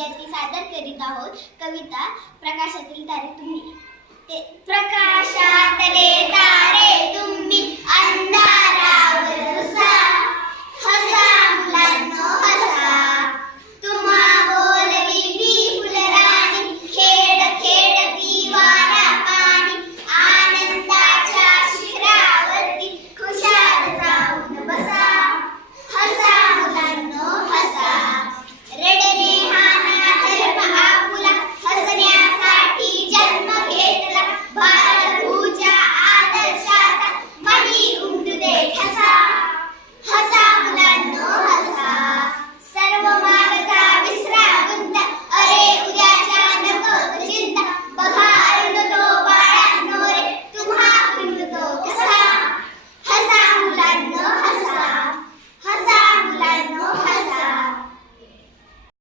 विद्यार्थी सादर करीत आहोत कविता प्रकाशातील तारे तुम्ही. प्रकाशातले तारे तुम्ही अंधार